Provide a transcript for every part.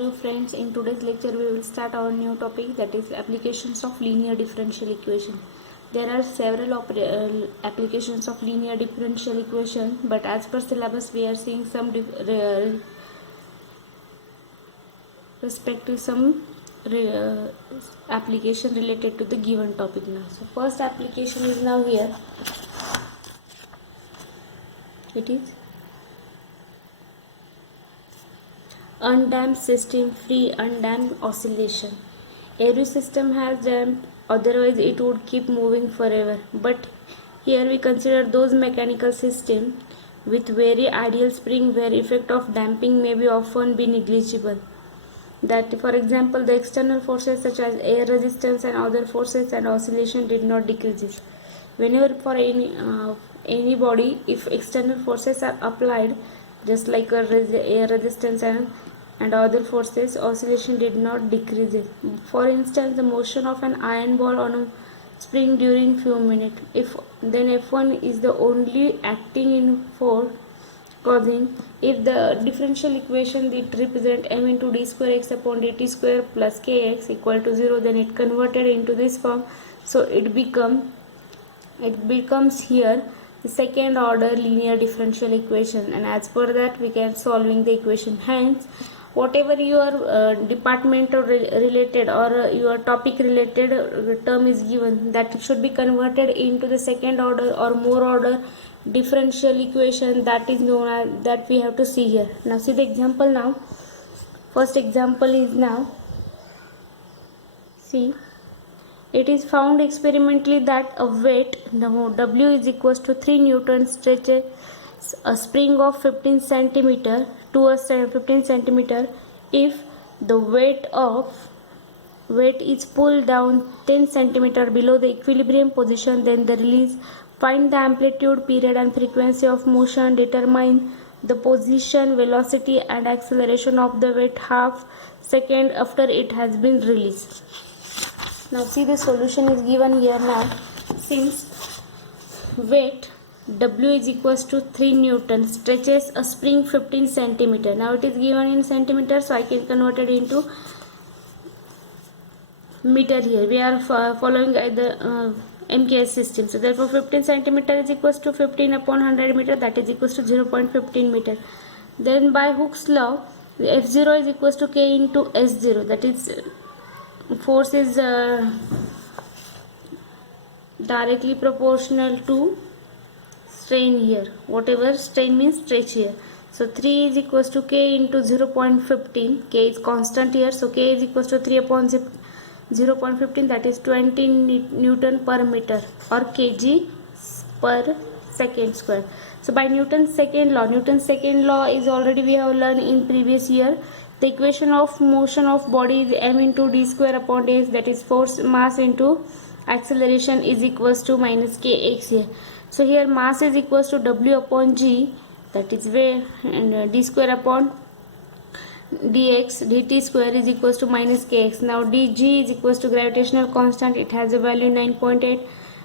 you friends? In today's lecture we will start our new topic, that is applications of linear differential equation. There are several applications of linear differential equation, but as per syllabus we are seeing some application related to the given topic now. So first application is now here. It is undamped system, free undamped oscillation. Every system has damp, otherwise it would keep moving forever. But here we consider those mechanical systems with very ideal spring where effect of damping may be often be negligible. That, for example, the external forces such as air resistance and other forces and oscillation did not decrease. Whenever for any body, if external forces are applied, just like air resistance and other forces, oscillation did not decrease. For instance, the motion of an iron ball on a spring during few minutes, if then F1 is the only acting in force causing, if the differential equation that represent m into d square x upon dt square plus kx equal to 0, then it converted into this form. So it becomes here the second order linear differential equation, and as per that we can solving the equation. Hence whatever your department or related or your topic related term is given, that should be converted into the second order or more order differential equation, that is known as, that we have to see here. Now see the example. Now first example is, now see, it is found experimentally that a weight W is equals to 3 Newton stretches a spring of 15 centimeter to a 15 centimeter. If the weight is pulled down 10 centimeter below the equilibrium position, then the release. Find the amplitude, period and frequency of motion. Determine the position, velocity and acceleration of the weight half second after it has been released. Now see, the solution is given here. Now since weight W is equals to 3 Newton stretches a spring 15 centimeter. Now it is given in centimeter, so I can convert it into meter. Here we are following the MKS system. So therefore 15 centimeter is equals to 15 upon 100 meter, that is equals to 0.15 meter. Then by Hooke's law, F0 is equals to K into S0, that is force is directly proportional to strain here. Whatever strain means stretch here. So 3 is equals to K into 0.15. K is constant here. So K is equals to 3 upon 0.15, that is 20 Newton per meter or kg per second square. So by Newton's second law is already we have learned in previous year. The equation of motion of body is m into d square upon dx, that is force mass into acceleration is equals to minus kx here. So here mass is equals to w upon g, that is where, and d square upon dx dt square is equals to minus kx. Now dg is equals to gravitational constant, it has a value 9.8.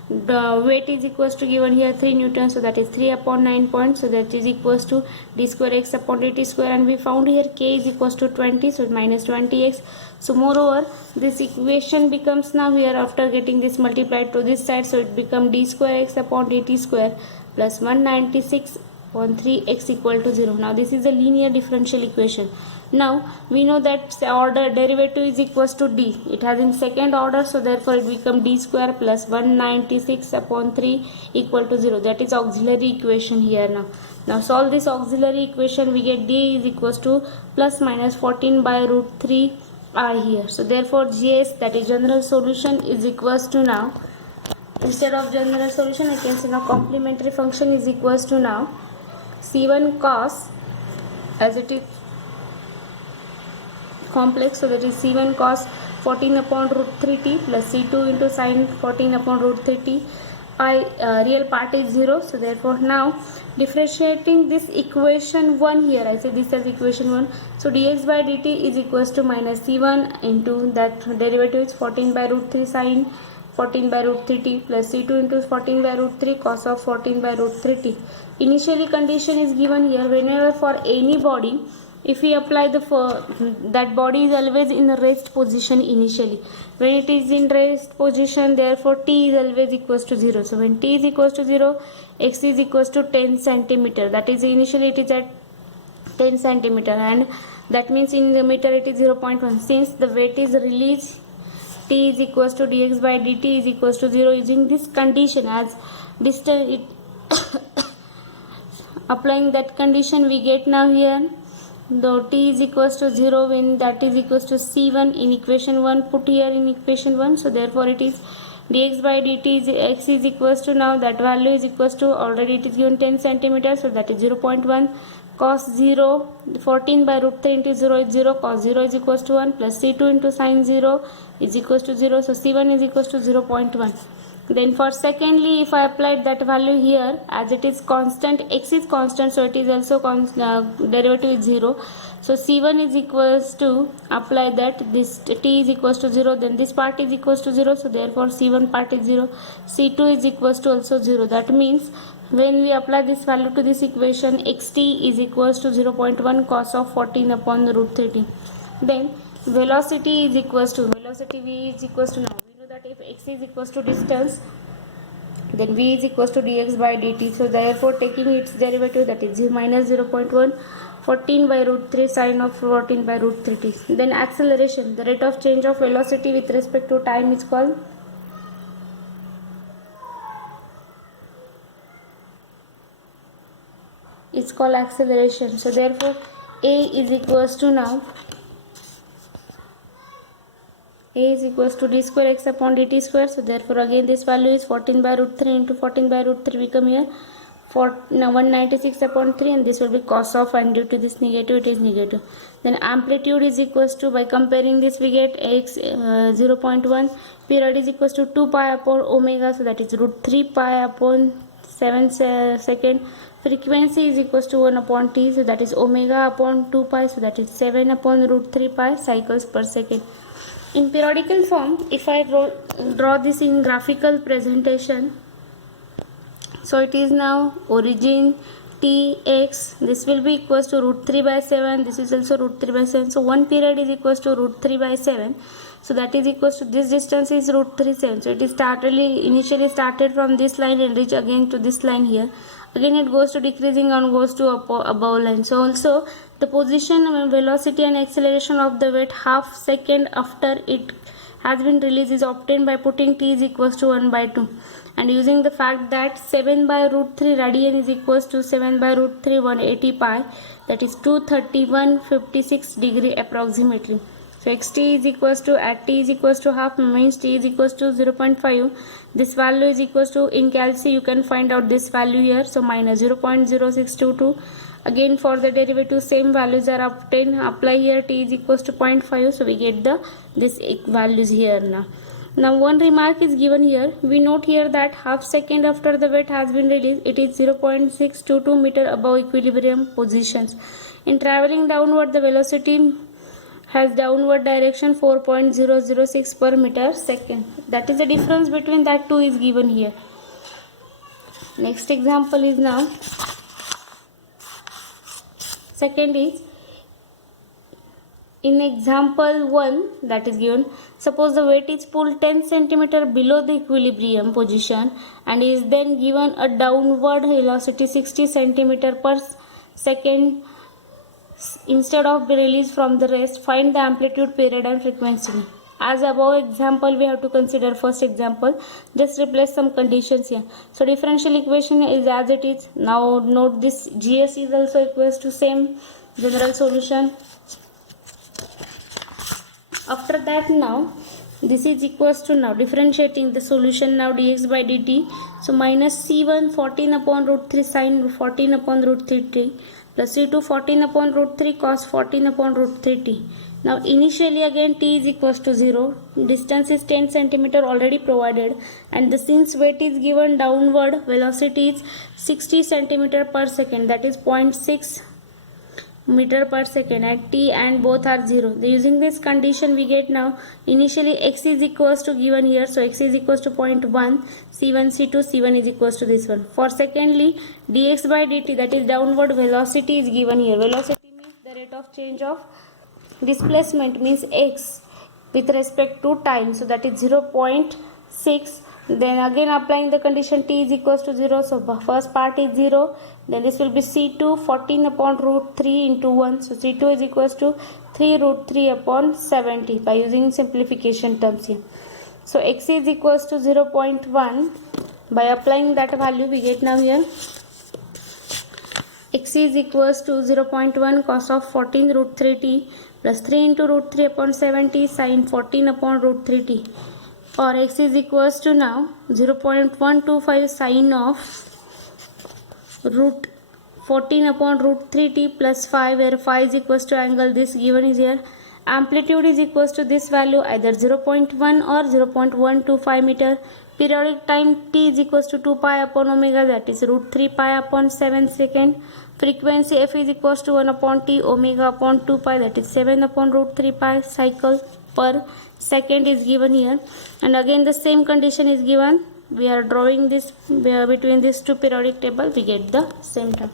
The weight is equals to given here 3 Newton, so that is 3 upon 9 points, so that is equals to d square x upon dt square, and we found here k is equals to 20, so minus 20x. So moreover this equation becomes now here, after getting this multiplied to this side, so it becomes d square x upon dt square plus 196 upon 3x equal to 0. Now this is a linear differential equation. Now we know that the order derivative is equals to d, it has in second order, so therefore it becomes d square plus 196 upon 3 equal to 0, that is auxiliary equation here. Now solve this auxiliary equation, we get d is equals to plus minus 14 by root 3 I here. So therefore GS, that is general solution, is equals to, now instead of general solution I can say now complementary function is equals to, now C1 cos, as it is complex, so that is C1 cos 14 upon root 3t plus C2 into sin 14 upon root 3t. Real part is 0, so therefore now differentiating this equation 1 here, I say this as equation 1, so dx by dt is equals to minus C1 into that derivative is 14 by root 3 sin 14 by root 3t plus C2 into 14 by root 3 cos of 14 by root 3t. Initially condition is given here, whenever for any body if we apply that body is always in the rest position initially. When it is in rest position, therefore t is always equals to 0. So when t is equals to 0, x is equals to 10 centimeter. That is initially it is at 10 centimeter, and that means in the meter it is 0.1. Since the weight is released, t is equals to dx by dt is equals to 0. Using this condition as distance, applying that condition, we get now here though t is equals to 0, when that is equals to c1 in equation 1, put here in equation 1. So therefore it is dx by dt is x is equals to, now that value is equals to, already it is given 10 centimeters, so that is 0.1. Cos 0, 14 by root 3 into 0 is 0, cos 0 is equals to 1, plus c2 into sin 0 is equals to 0, so c1 is equals to 0.1. Then for secondly, if I applied that value here, as it is constant, x is constant, so it is also derivative is 0. So c1 is equals to, apply that, this t is equals to 0, then this part is equals to 0, so therefore c1 part is 0, c2 is equals to also 0. That means when we apply this value to this equation, xt is equals to 0.1 cos of 14 upon the root 30. Then velocity is equals to, velocity v is equals to, now we know that if x is equals to distance, then v is equals to dx by dt. So therefore taking its derivative, that is minus 0.1, 14 by root 3 sine of 14 by root 30. Then acceleration, the rate of change of velocity with respect to time is called acceleration. So therefore a is equals to, now a is equals to d square x upon dt square. So therefore again this value is 14 by root 3 into 14 by root 3 become here now 196 upon 3, and this will be cos of, and due to this negative it is negative. Then amplitude is equals to, by comparing this we get x 0.1, period is equals to 2 pi upon omega, so that is root 3 pi upon 7 second. Frequency is equals to 1 upon t, so that is omega upon 2 pi, so that is 7 upon root 3 pi cycles per second. In periodical form, if I draw this in graphical presentation, so it is now origin t x, this will be equals to root 3 by 7, this is also root 3 by 7, so one period is equals to root 3 by 7, so that is equals to, this distance is root 3 7, so it is initially started from this line and reach again to this line here, again it goes to decreasing and goes to above line. So also the position, velocity and acceleration of the weight half second after it has been released is obtained by putting t is equals to 1 by 2, and using the fact that 7 by root 3 radian is equals to 7 by root 3 180 pi, that is 231.56 degree approximately. So xt is equals to, at t is equals to half, means t is equals to 0.5. This value is equals to, in calci you can find out this value here, so minus 0.0622. Again for the derivative same values are obtained, apply here t is equals to 0.5, so we get this values here now. Now one remark is given here, we note here that half second after the weight has been released, it is 0.622 meter above equilibrium positions. In traveling downward, the velocity has downward direction 4.006 per meter second. That is the difference between that two is given here. Next example is now, second is, in example 1 that is given, suppose the weight is pulled 10 cm below the equilibrium position and is then given a downward velocity 60 cm per second instead of be released from the rest. Find the amplitude, period and frequency. As above example, we have to consider first example, just replace some conditions here. So differential equation is as it is. Now note this gs is also equals to same general solution. After that, now this is equals to, now differentiating the solution, now dx by dt, so minus c1 14 upon root 3 sine 14 upon root 3t plus c2 14 upon root 3 cos 14 upon root 3t. Now initially again t is equals to 0, distance is 10 cm already provided, and the since weight is given downward, velocity is 60 cm per second, that is 0.6 meter per second at t, and both are 0. Using this condition we get now initially x is equals to given here, so x is equals to 0.1, c1 c2 c1 is equals to this one. For secondly dx by dt, that is downward velocity is given here. Velocity means the rate of change of displacement means x with respect to time, so that is 0.6. Then again applying the condition t is equals to 0, so first part is 0, then this will be c2 14 upon root 3 into 1, so c2 is equals to 3 root 3 upon 70 by using simplification terms here. So x is equals to 0.1. By applying that value we get now here x is equals to 0.1 cos of 14 root 3t plus 3 into root 3 upon 70 sin 14 upon root 3t, or x is equals to now 0.125 sin of root 14 upon root 3t plus 5, where 5 is equals to angle this given is here. Amplitude is equals to this value, either 0.1 or 0.125 meter. Periodic time t is equals to 2 pi upon omega, that is root 3 pi upon 7 second. Frequency f is equals to 1 upon t omega upon 2 pi, that is 7 upon root 3 pi cycle per second is given here. And again the same condition is given. We are drawing this between these two periodic table, we get the same term.